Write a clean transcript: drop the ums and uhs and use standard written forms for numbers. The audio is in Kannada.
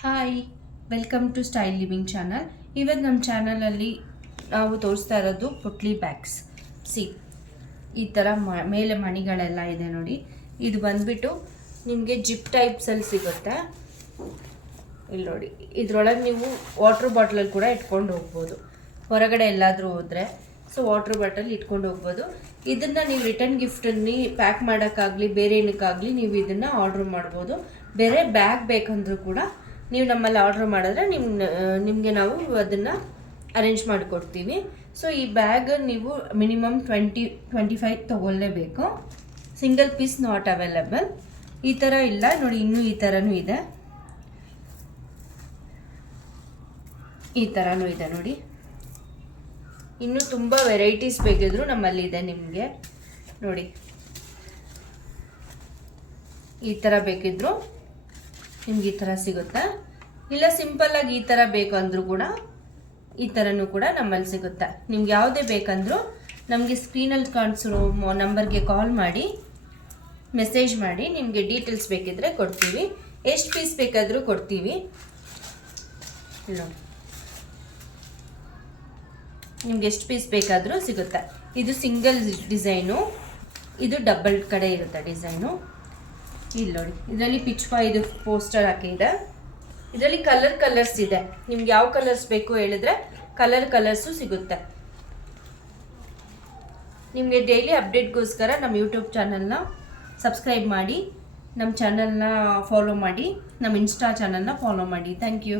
Hi, welcome to style living channel. ಇವತ್ತು ನಮ್ಮ ಚಾನಲಲ್ಲಿ ನಾವು ತೋರಿಸ್ತಾ ಇರೋದು ಪುಟ್ಲಿ ಬ್ಯಾಗ್ಸ್. ಸಿ ಈ ಥರ ಮೇಲೆ ಮಣಿಗಳೆಲ್ಲ ಇದೆ ನೋಡಿ. ಇದು ಬಂದ್ಬಿಟ್ಟು ನಿಮಗೆ ಜಿಪ್ ಟೈಪ್ಸಲ್ಲಿ ಸಿಗುತ್ತೆ. ಇಲ್ಲಿ ನೋಡಿ, ಇದರೊಳಗೆ ನೀವು ವಾಟ್ರ್ ಬಾಟ್ಲಲ್ಲಿ ಕೂಡ ಇಟ್ಕೊಂಡು ಹೋಗ್ಬೋದು. ಹೊರಗಡೆ ಎಲ್ಲಾದರೂ ಹೋದರೆ ವಾಟ್ರ್ ಬಾಟಲ್ ಇಟ್ಕೊಂಡು ಹೋಗ್ಬೋದು. ಇದನ್ನು ನೀವು ರಿಟರ್ನ್ ಗಿಫ್ಟನ್ನು ಪ್ಯಾಕ್ ಮಾಡೋಕ್ಕಾಗಲಿ ಬೇರೆ ಏನಕ್ಕಾಗಲಿ ನೀವು ಇದನ್ನು ಆರ್ಡ್ರ್ ಮಾಡ್ಬೋದು. ಬೇರೆ ಬ್ಯಾಗ್ ಬೇಕಂದ್ರೂ ಕೂಡ ನೀವು ನಮ್ಮಲ್ಲಿ ಆರ್ಡ್ರ್ ಮಾಡಿದ್ರೆ ನಿಮಗೆ ನಾವು ಅದನ್ನು ಅರೇಂಜ್ ಮಾಡಿಕೊಡ್ತೀವಿ. ಸೊ ಈ ಬ್ಯಾಗ್ ನೀವು ಮಿನಿಮಮ್ 25 ತೊಗೊಳ್ಳೇಬೇಕು. Single piece not available. ಈ ಥರ ಇಲ್ಲ ನೋಡಿ, ಇನ್ನೂ ಈ ಥರನೂ ಇದೆ, ಈ ಥರನೂ ಇದೆ ನೋಡಿ. ಇನ್ನೂ ತುಂಬ ವೆರೈಟೀಸ್ ಬೇಕಿದ್ರು ನಮ್ಮಲ್ಲಿದೆ. ನಿಮಗೆ ನೋಡಿ, ಈ ಥರ ಬೇಕಿದ್ರು ನಿಮ್ಗೆ ಈ ಥರ ಸಿಗುತ್ತೆ. ಇಲ್ಲ ಸಿಂಪಲ್ಲಾಗಿ ಈ ಥರ ಬೇಕಂದ್ರೂ ಕೂಡ ಈ ಥರನೂ ಕೂಡ ನಮ್ಮಲ್ಲಿ ಸಿಗುತ್ತೆ. ನಿಮ್ಗೆ ಯಾವುದೇ ಬೇಕಂದ್ರೂ ನಮಗೆ ಸ್ಕ್ರೀನಲ್ಲಿ ಕಾಣಿಸಿರೋ ನಂಬರ್ಗೆ ಕಾಲ್ ಮಾಡಿ ಮೆಸೇಜ್ ಮಾಡಿ ನಿಮಗೆ ಡೀಟೇಲ್ಸ್ ಬೇಕಿದ್ರೆ ಕೊಡ್ತೀವಿ. ಎಷ್ಟು ಪೀಸ್ ಬೇಕಾದರೂ ಕೊಡ್ತೀವಿ. ಇಲ್ಲ ನಿಮ್ಗೆ ಎಷ್ಟು ಪೀಸ್ ಬೇಕಾದರೂ ಸಿಗುತ್ತೆ. ಇದು ಸಿಂಗಲ್ ಡಿಸೈನು, ಇದು ಡಬಲ್ ಕಡೆ ಇರುತ್ತೆ ಡಿಸೈನು. ಇಲ್ಲಿ ನೋಡಿ, ಇದರಲ್ಲಿ ಪಿಚ್ಪಾ ಇದು ಪೋಸ್ಟರ್ ಹಾಕಿದೆ. ಇದರಲ್ಲಿ ಕಲರ್ಸ್ ಇದೆ. ನಿಮ್ಗೆ ಯಾವ ಕಲರ್ಸ್ ಬೇಕು ಹೇಳಿದ್ರೆ ಕಲರ್ಸು ಸಿಗುತ್ತೆ. ನಿಮಗೆ ಡೈಲಿ ಅಪ್ಡೇಟ್ಗೋಸ್ಕರ ನಮ್ಮ ಯೂಟ್ಯೂಬ್ ಚಾನಲ್ನ ಸಬ್ಸ್ಕ್ರೈಬ್ ಮಾಡಿ, ನಮ್ಮ ಚಾನಲ್ನ ಫಾಲೋ ಮಾಡಿ, ನಮ್ಮ ಇನ್ಸ್ಟಾ ಚಾನಲ್ನ ಫಾಲೋ ಮಾಡಿ. Thank you.